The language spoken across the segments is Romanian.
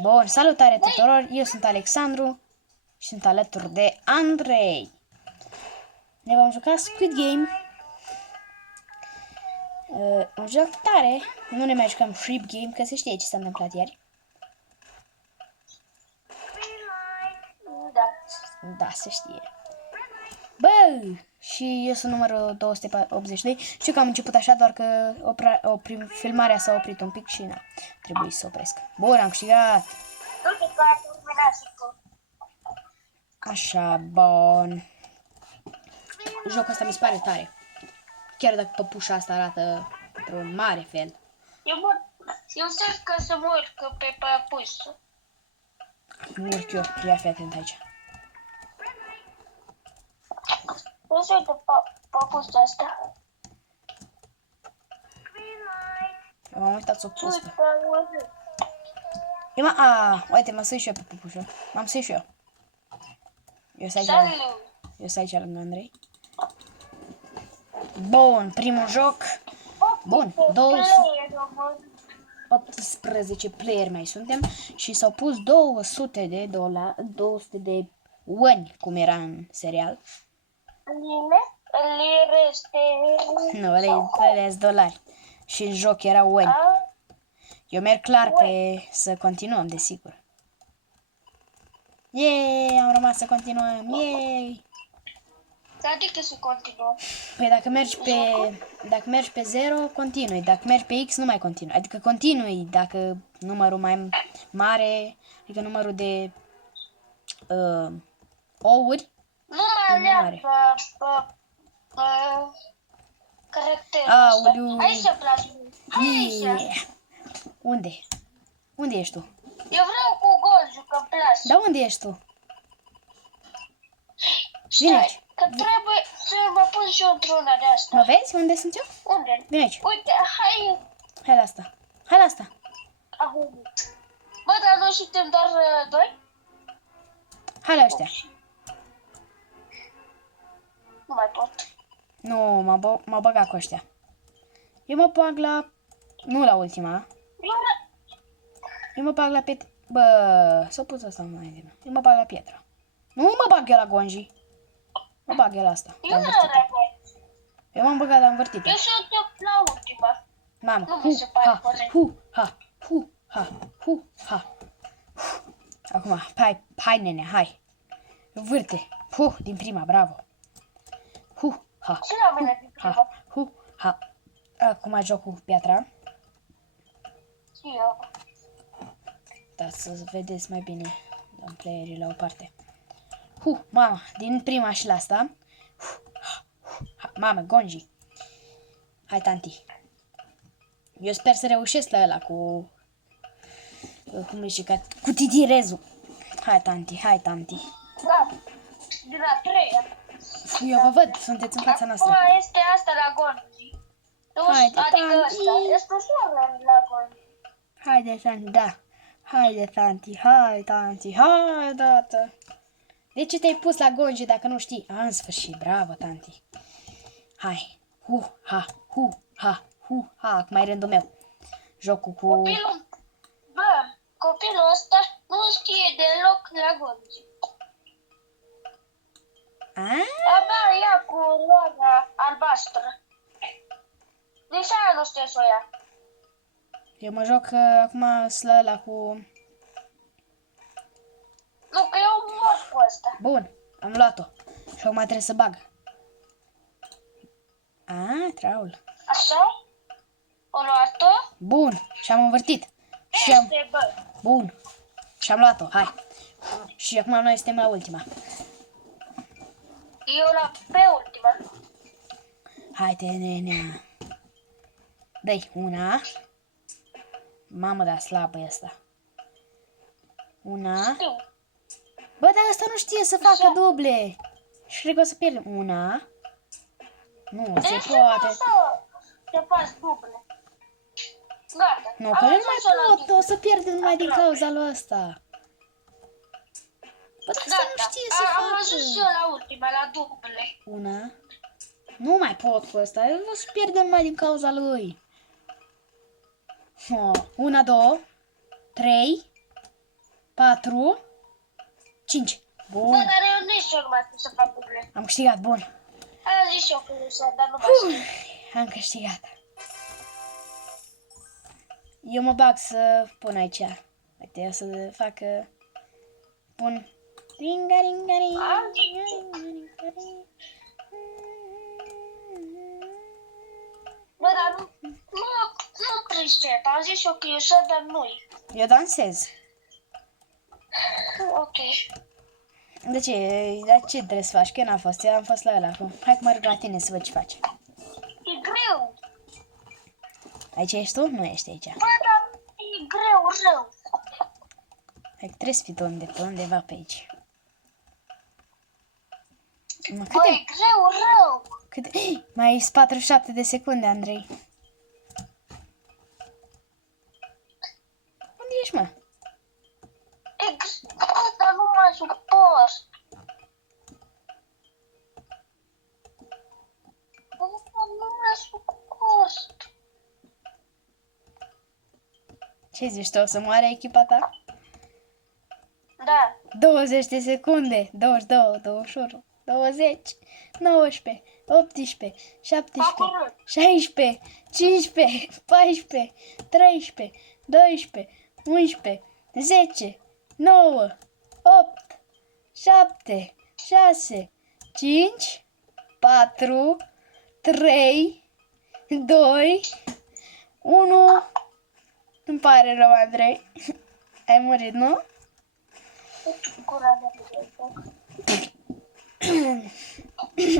Bun, salutare tuturor, eu sunt Alexandru și sunt alături de Andrei. Ne vom juca Squid Game. Un joc tare, nu ne mai jucăm Shrimp Game, că se știe ce s-a întâmplat ieri. Da. Da, se știe. Bă, și eu sunt numărul 282. Știu că am început așa, doar că filmarea s-a oprit un pic și na, trebuie să opresc. Bun, am câștigat. Uite că ai terminat și tu. Așa, bun. Jocul ăsta mi se pare tare. Chiar dacă păpușa asta arată într-un mare fel. Eu știu că să mă urcă pe păpușă. Nu urc eu, ia fi atent aici. Eu știu de păpușa asta. Eu m-am uitat să o postă. Uite, Uite, mă sui și eu pe păpușă. M-am sui și eu. Eu stai aici lângă Andrei. Bun, primul joc. Bun, 18 player mai suntem și s-au pus 200 de dolari, 200 de wani, cum era în serial. lire este... Nu, ăla dolari. Și în joc era wani. Eu merg clar pe să continuăm, desigur. Yeee, am rămas să continuăm, yeee! Adică să continuăm. Păi dacă mergi pe 0, continui. Dacă mergi pe X, nu mai continui. Adică continui dacă numărul mai mare, adică numărul de ouri. Nu mai alea pe caracterul Aoleu. ăsta. Hai să plasăm. Hai aici. Unde? Unde ești tu? Eu vreau cu gol, jucăm plasă. Da, unde ești tu? Vine aici. Stai, că trebuie să mă pun și eu într-una de asta. Mă vezi? Unde sunt eu? Unde? Vine aici. Uite, hai. Hai la asta. Hai la asta. Acum. Bă, dar noi suntem doar doi? Hai la ăștia. Nu mai pot. Nu, m-a băgat cu ăștia. Eu mă bag la... Nu la ultima. Eu mă bag la pietra. Bă, s-a pus asta mai bine. Eu mă bag la pietra. Nu mă bag eu la gonji. Mă bag eu la asta. Eu nu rău. Eu m-am băgat la învârtită. Eu sunt la ultima. Mamă. Nu mi se pare corect. Ha. Acum, hai nene, hai. Vârte. Din prima, bravo. Ha. Și la mine din prima. Ha. Acum joc cu piatra. Și eu. Da, să vedeți mai bine. Dăm playerii la o parte. Mama, din prima și la asta. Mama, gonji. Hai, tanti. Eu sper să reușesc la ăla cu... Cum zice, cu titirezul. Hai, tanti. Da. De la treia. Eu vă văd, sunteți în fața noastră. Acum este asta la gonji. Haide, adică tanti. ăsta. Este ușor la gonji. Haide, tanti, da. Haide, tanti, hai, dată. De ce te-ai pus la gonji dacă nu știi? În sfârșit, bravo, tanti. Hai. Ha. Acum e rândul meu. Jocul cu... Copilul ăsta nu știe deloc la gonji. Abia ia cu roada albastră. Deci aia nu știe să o ia. Eu mă joc acum la ăla cu... Nu, că eu mor cu ăsta. Bun, am luat-o. Și acum trebuie să bag. Traul. Așa? O luat-o? Bun, și-am învârtit. Bun, și-am luat-o, hai. Și acum noi suntem la ultima. Eu pe ultima. Haide, nenea. Dă-i una. Mamă, da, slabă e asta. Una. Știu. Bă, dar ăsta nu știe să facă duble. Și cred că o să pierdem. Una. Nu, se poate. Să faci duble. Gata. Nu, că nu mai pot. O să pierdem numai din cauza lui ăsta. Bă, dar ăsta nu știe să facă. Am ajuns eu la ultima, la duble. Una. Nu mai pot cu ăsta. Eu o să pierdem numai din cauza lui. Una, două, trei. 4, 5. Bă, Bun. dar eu nici eu nu mai știu să fac duble. Am câștigat, bun. Am zis eu că nu să, dar nu mai știu. Am câștigat. Eu mă bag să pun aici. Uite, o să fac... Pun... Bă, dar nu trișet. Am zis eu că e așa, dar nu-i. Eu dansez. Ok. De ce trebuie să faci? Că eu n-am fost. Eu am fost la ăla acum. Hai că mă rog la tine să văd ce faci. E greu. Aici ești tu? Nu ești aici. Bă, dar e greu, rău. Hai că trebuie să fii tu pe undeva pe aici. Mă, Bă, e greu, rău. Mai ai 47 de secunde, Andrei. Unde ești, mă? E greu, dar nu mai suport. Bă, dar nu mai suport. Ce zici tu? O să moare echipa ta? Da. 20 de secunde. 22, 21, 20, 19, 18, 17, Acum. 16, 15, 14, 13, 12, 11, 10, 9, 8, 7, 6, 5, 4, 3, 2, 1. Îmi pare rău, Andrei. Ai murit, nu? Gura de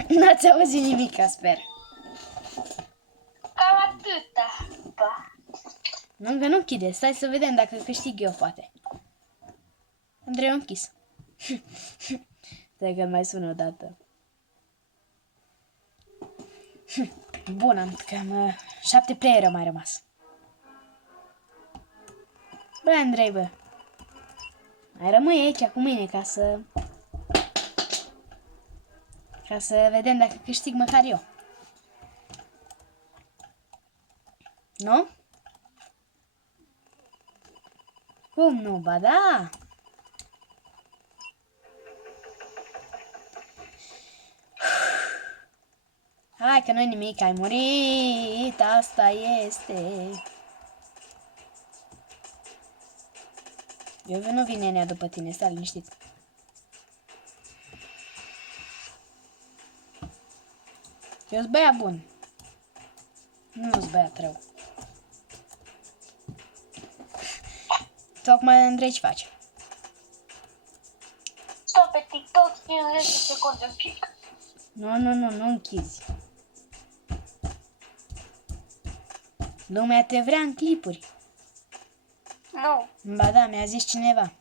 N-ați auzit nimic, sper. Cam atâta. Ba. Nu, că nu închide. Stai să vedem dacă câștig eu, poate. Andrei a închis. Stai că mai sună o dată. Bun, am cam 7 player au mai rămas. Bă, Andrei, bă. Mai rămâi aici cu mine ca să vedem dacă câștig măcar eu. Nu? Cum nu? Ba da! Hai că nu-i nimic, ai murit, asta este. Eu nu vine Enea după tine, stai liniștit. Eu-s băiat bun. Nu-s băiat rău. Tocmai, Andrei, ce faci? Stau pe TikTok 50 de secunde un pic. Nu închizi. Lumea te vrea în clipuri. Nu. Ba da, mi-a zis cineva.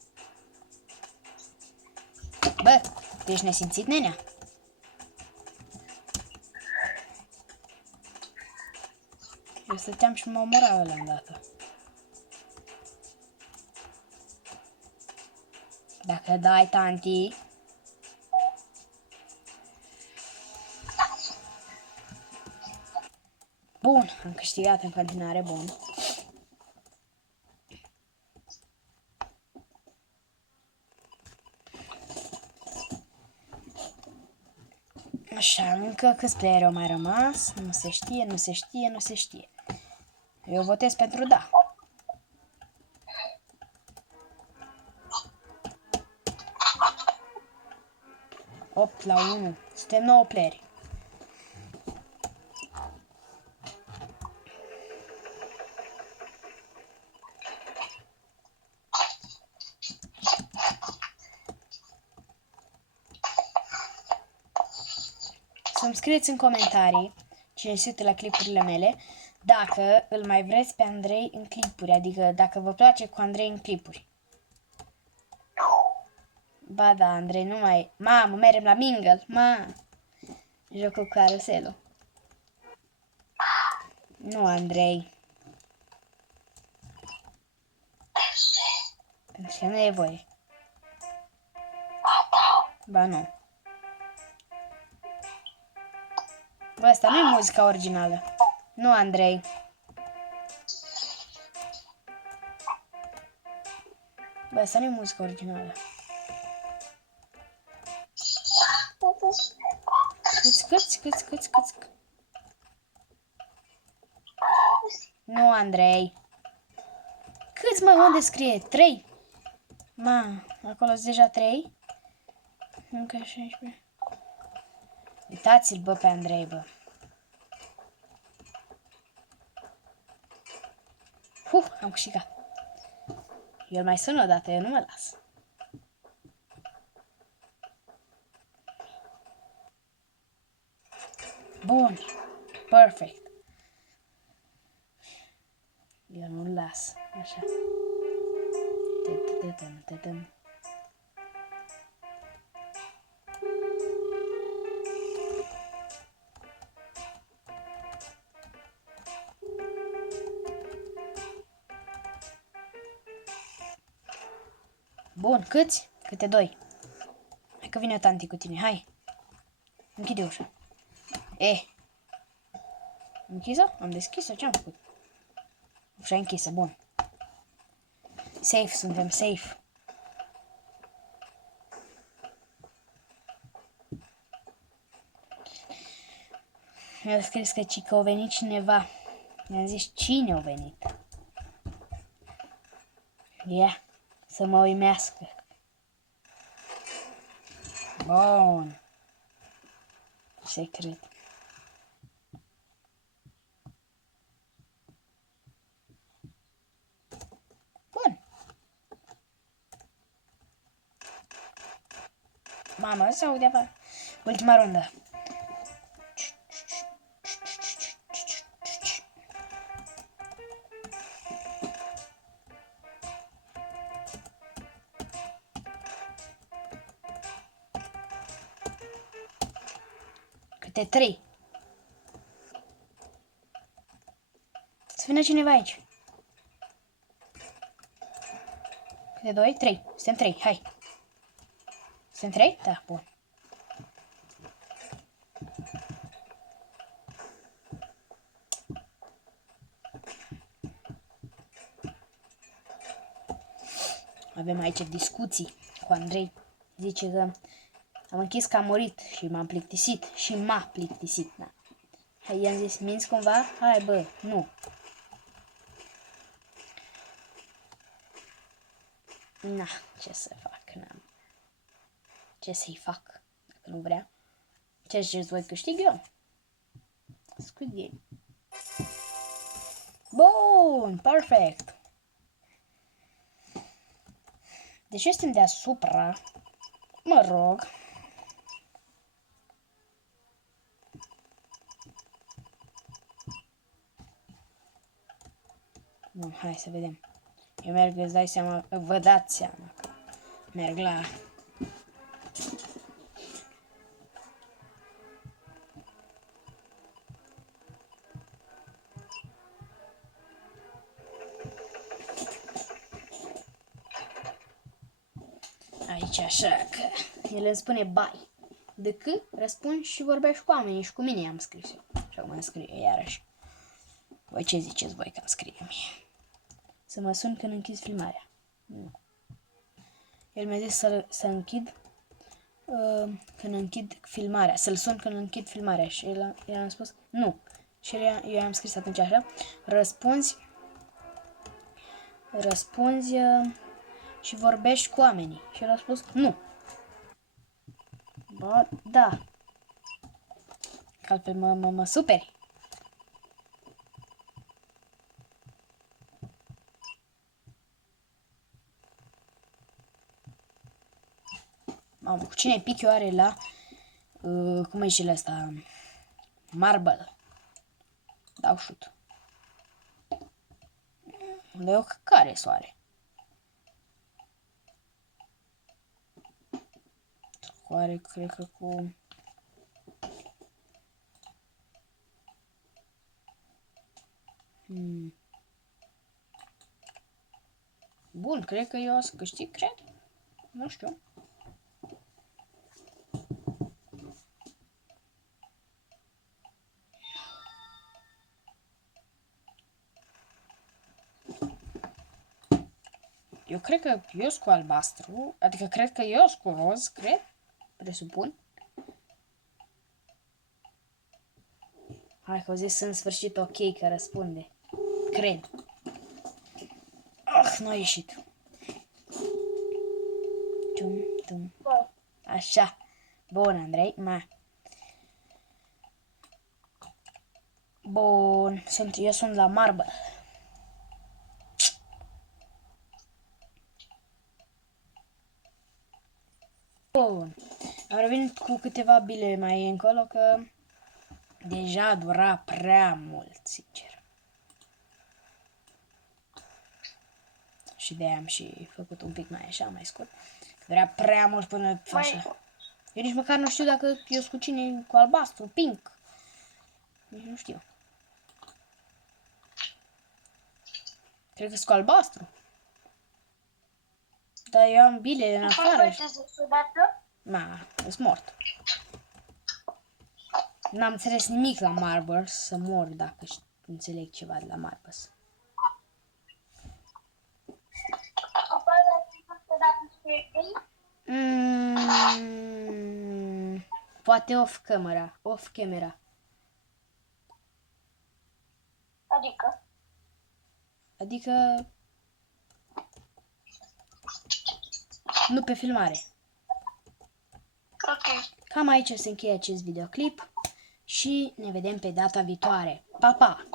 Bă, tu ești nesimțit, nenea? Eu stăteam și mă omora ăla îndată. Dacă dai, tanti... Bun, am câștigat în continuare, bun. Așa, încă câți player au mai rămas? Nu se știe, nu se știe, nu se știe. Eu votez pentru da. Opt la 1. Suntem 9 playeri. Să-mi scrieți în comentarii, cine se uită la clipurile mele, dacă îl mai vreți pe Andrei în clipuri, adică dacă vă place cu Andrei în clipuri. Ba da, Andrei, nu mai... Mamă, merem la mingle, jocul cu caruselul. Nu, Andrei. Pentru că nu e voie. Ba nu. Bă, asta nu e muzica originală. Nu, Andrei. Bă, asta nu e muzica originală. Câți. Nu, Andrei. Câți, mă, unde scrie? 3? Ma, acolo sunt deja 3. Încă 16. Uitați-l, bă, pe Andrei, bă. Am câștigat. Eu mai sun o dată, eu nu mă las. Bun. Perfect. Eu nu-l las. Așa. Tătăm. Bun, câți? Câte 2. Hai că vine tanti cu tine, hai. Închide ușa. Închisă? Am deschis-o, ce-am făcut? Ușa închisă, bun. Safe, suntem safe. Mi-a scris că a venit cineva. Mi-am zis cine a venit. Ia, să mă uimească. Bun. Secret. Bun. Mama, se aude afară. Ultima rundă. Câte 3. Să vină cineva aici. Câte 2? 3. Suntem 3. Hai. Suntem 3? Da, bun. Avem aici discuții cu Andrei. Zice că am închis că a murit și m-am plictisit. Și m-a plictisit, da. Hai, i-am zis, minți cumva? Hai, bă, nu. Na, ce să fac, n-am. Ce să-i fac, dacă nu vrea? Ce ziceți voi, câștig eu? Squid Game. Bun, perfect. Deci eu suntem deasupra. Mă rog. Bun, hai să vedem. Eu merg, îți dai seama, vă dați seama. Merg la... Aici așa că el îmi spune bye. Decât răspund și vorbești cu oamenii și cu mine am scris eu. Și acum îmi scrie iarăși. Voi ce ziceți voi că îmi scrie mie? Să mă sun când închid filmarea. Nu. El mi-a zis să închid când închid filmarea. Să-l sun când închid filmarea. Și el am spus nu. Și eu i-am scris atunci așa. Răspunzi și vorbești cu oamenii. Și el a spus nu. Bă, da. Că altfel mă superi. Mamă, cu cine pic eu are la... cum e și la asta? Marble. Dau șut. Leu care soare? Soare, cred că cu... Bun, cred că eu o să câștig, cred. Nu știu. Eu cred că eu sunt cu albastru, adică cred că eu sunt cu roz, cred, presupun. Hai că au zis în sfârșit ok că răspunde. Cred. Ah, nu a ieșit. Tum, tum. Bun. Așa. Bun, Andrei. Bun. Eu sunt la Marble. Bun. Am revenit cu câteva bile mai încolo că deja dura prea mult, sincer. Și de-aia am și făcut un pic mai așa, mai scurt. Durea prea mult până așa. Eu nici măcar nu știu dacă eu sunt cu cine, cu albastru, pink. Nici nu știu. Cred că sunt cu albastru. Dar eu am bile în afară. Sunt mort. N-am înțeles nimic la Marbles, să mor dacă înțeleg ceva de la Marbles. Poate off camera. Off camera. Adică nu pe filmare. Ok. Cam aici se încheie acest videoclip și ne vedem pe data viitoare. Pa, pa!